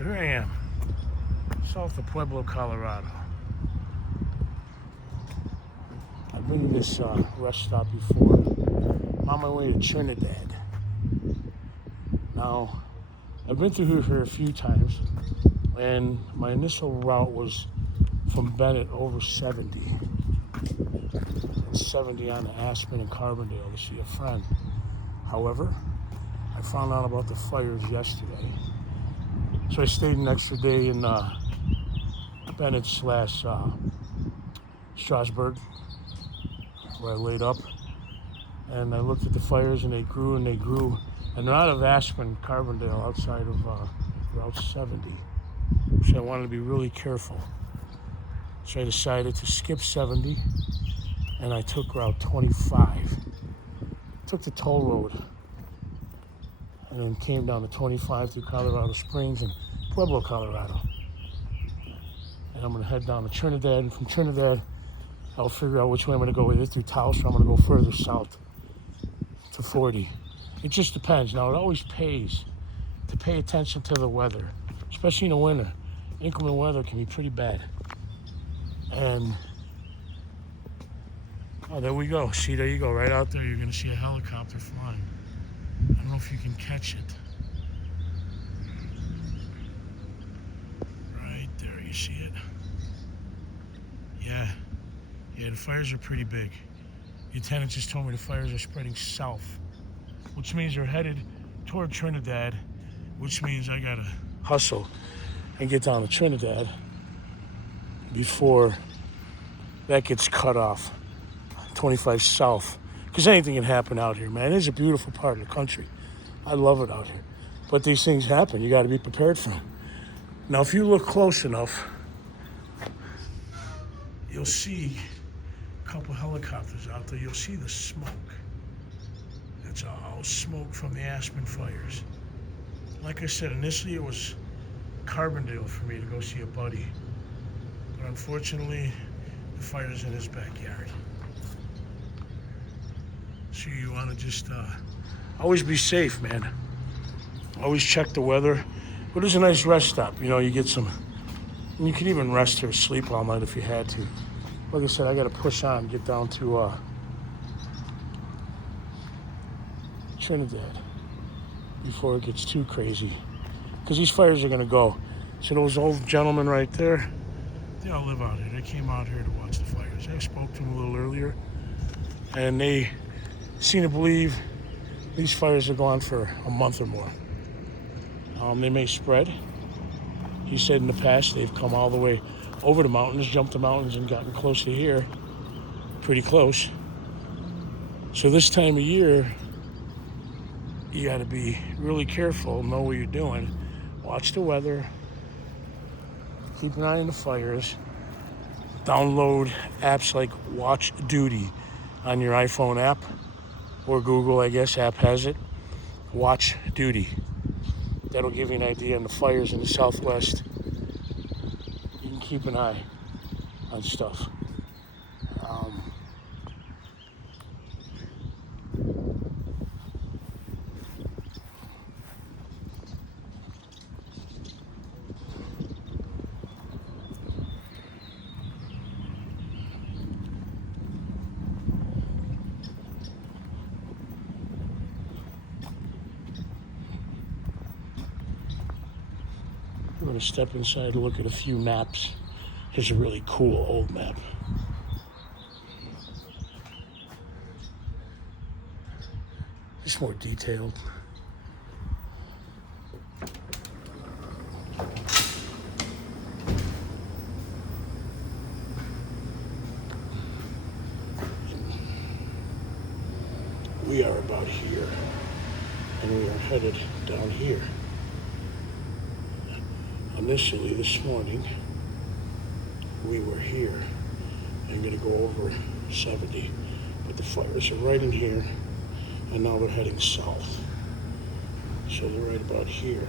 So here I am, south of Pueblo, Colorado. I've been to this rest stop before. I'm on my way to Trinidad. Now, I've been through here a few times, and my initial route was from Bennett over 70. 70 on to Aspen and Carbondale to see a friend. However, I found out about the fires yesterday. So I stayed an extra day in Bennett slash Strasburg, where I laid up. And I looked at the fires, and they grew and they grew. And they're out of Aspen, Carbondale, outside of Route 70. So I wanted to be really careful. So I decided to skip 70, and I took Route 25. Took the toll road, and then came down to 25 through Colorado Springs and Pueblo, Colorado. And I'm gonna head down to Trinidad, and from Trinidad, I'll figure out which way I'm gonna go, either through Taos, or I'm gonna go further south to 40. It just depends. Now, it always pays to pay attention to the weather, especially in the winter. Inclement weather can be pretty bad. And, oh, there we go. See, there you go. Right out there, you're gonna see a helicopter flying. I don't know if you can catch it. Right there, you see it? Yeah, the fires are pretty big. The lieutenant just told me the fires are spreading south, which means they're headed toward Trinidad, which means I gotta hustle and get down to Trinidad before that gets cut off. 25 south, because anything can happen out here, man. It is a beautiful part of the country. I love it out here. But these things happen. You got to be prepared for them. Now, if you look close enough, you'll see a couple helicopters out there. You'll see the smoke. It's all smoke from the Aspen fires. Like I said, initially it was Carbondale for me to go see a buddy. But unfortunately, the fire's in his backyard. So you want to just always be safe, man. Always check the weather. But it's a nice rest stop. You know, you get some, and you can even rest or sleep all night if you had to. Like I said, I got to push on, get down to Trinidad before it gets too crazy. Because these fires are going to go. So those old gentlemen right there, they all live out here. They came out here to watch the fires. I spoke to them a little earlier, and they seem to believe these fires are going for a month or more. They may spread. He said in the past they've come all the way over the mountains, jumped the mountains, and gotten close to here, pretty close. So this time of year, you got to be really careful, know what you're doing, watch the weather, keep an eye on the fires, download apps like Watch Duty on your iPhone app, or Google, I guess, app has it. Watch Duty. That'll give you an idea on the fires in the Southwest. You can keep an eye on stuff. I'm going to step inside and look at a few maps. Here's a really cool old map. Just more detailed. We are about here, and we are headed down here. Initially this morning, we were here and going to go over 70, but the fires are right in here, and now they're heading south. So they're right about here.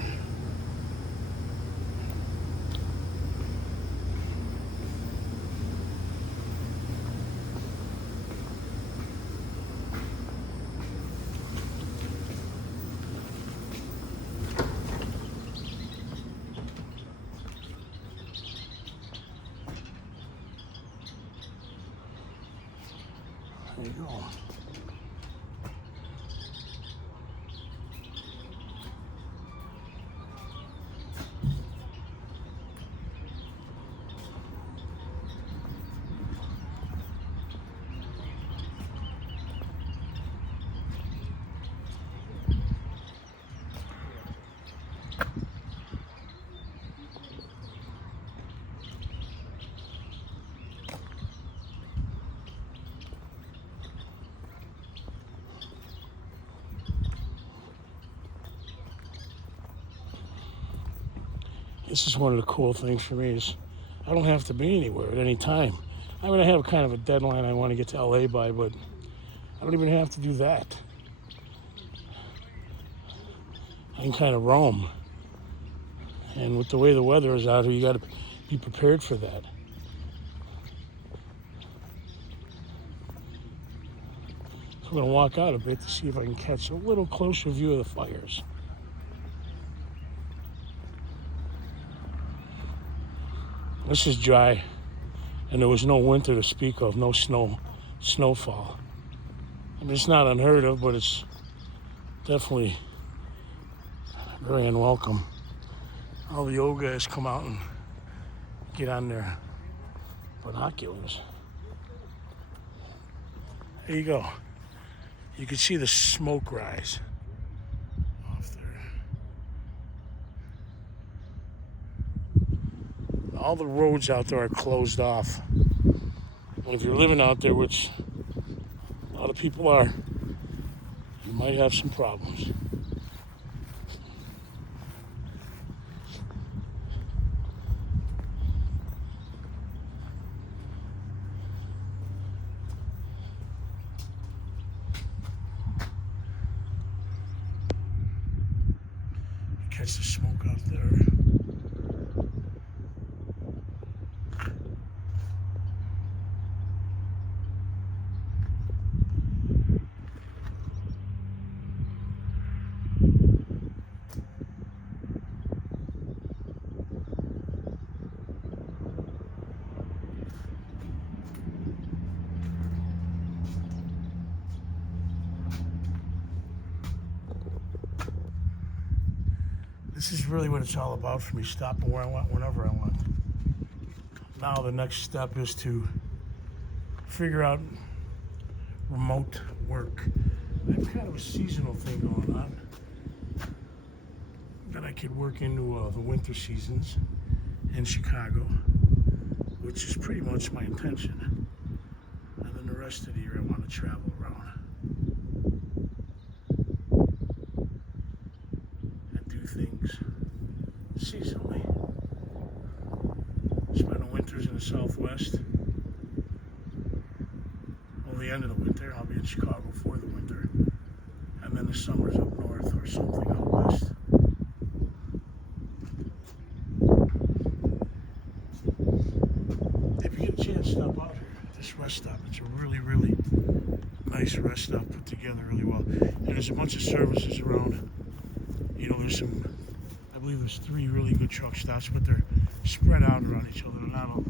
There you go. This is one of the cool things for me is I don't have to be anywhere at any time. I mean, I have kind of a deadline I want to get to LA by, but I don't even have to do that. I can kind of roam. And with the way the weather is out here, you got to be prepared for that. So I'm going to walk out a bit to see if I can catch a little closer view of the fires. This is dry, and there was no winter to speak of, no snowfall. I mean, it's not unheard of, but it's definitely very unwelcome. All the old guys come out and get on their binoculars. There you go. You can see the smoke rise off there. All the roads out there are closed off. And if you're living out there, which a lot of people are, you might have some problems. Catch the smoke out there. This is really what it's all about for me, stopping where I want, whenever I want. Now the next step is to figure out remote work. I have kind of a seasonal thing going on that I could work into the winter seasons in Chicago, which is pretty much my intention. And then the rest of the year I want to travel around and do things seasonally. Spend the winters in the Southwest. Well, the end of the winter, I'll be in Chicago for the winter. And then the summers up north or something out west. If you get a chance, stop out here at this rest stop. It's a really, really nice rest stop, put together really well. And there's a bunch of services around. You know, there's some, I believe there's 3 really good truck stops, but they're spread out around each other. They're not all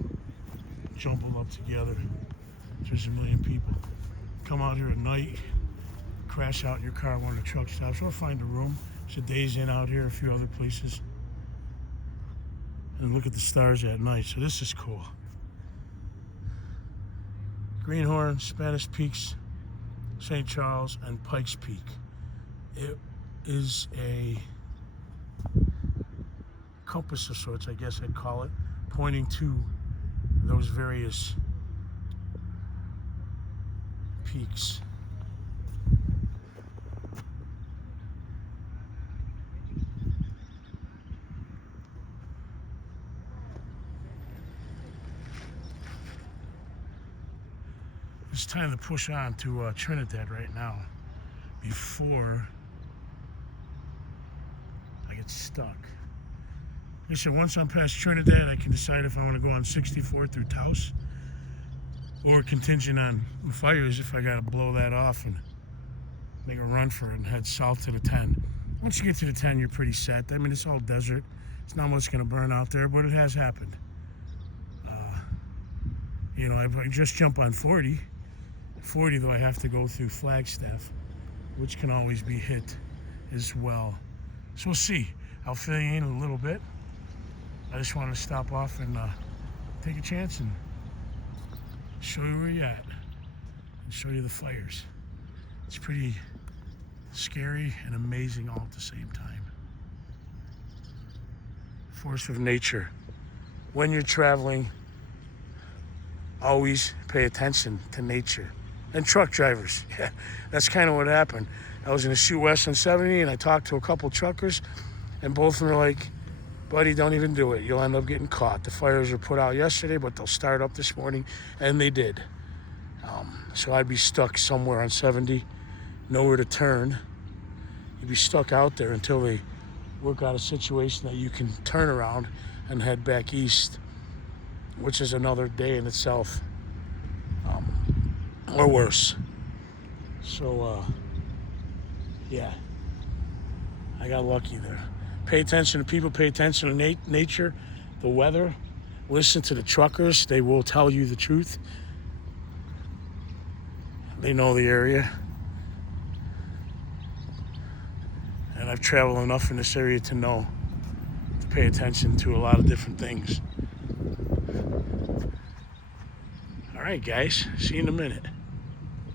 jumbled up together. There's a million people. Come out here at night, crash out in your car at one of the truck stops, or find a room. There's a Days Inn out here, a few other places. And look at the stars at night. So this is cool. Greenhorn, Spanish Peaks, St. Charles, and Pikes Peak. It is a compass of sorts, I guess I'd call it, pointing to those various peaks. It's time to push on to Trinidad right now before I get stuck. Like I said, once I'm past Trinidad, I can decide if I want to go on 64 through Taos or contingent on fires if I got to blow that off and make a run for it and head south to the 10. Once you get to the 10, you're pretty set. I mean, it's all desert. It's not much going to burn out there, but it has happened. You know, I just jump on 40 40 though, I have to go through Flagstaff, which can always be hit as well. So we'll see. I'll fill you in a little bit. I just want to stop off and take a chance and show you where you're at and show you the fires. It's pretty scary and amazing all at the same time. Force of nature. When you're traveling, always pay attention to nature. And truck drivers, yeah, that's kind of what happened. I was in a shoot west on 70 and I talked to a couple truckers and both of them were like, buddy, don't even do it. You'll end up getting caught. The fires were put out yesterday, but they'll start up this morning, and they did. So I'd be stuck somewhere on 70, nowhere to turn. You'd be stuck out there until they work out a situation that you can turn around and head back east, which is another day in itself, or worse. So, yeah, I got lucky there. Pay attention to people, pay attention to nature, the weather. Listen to the truckers. They will tell you the truth. They know the area. And I've traveled enough in this area to know to pay attention to a lot of different things. All right, guys. See you in a minute.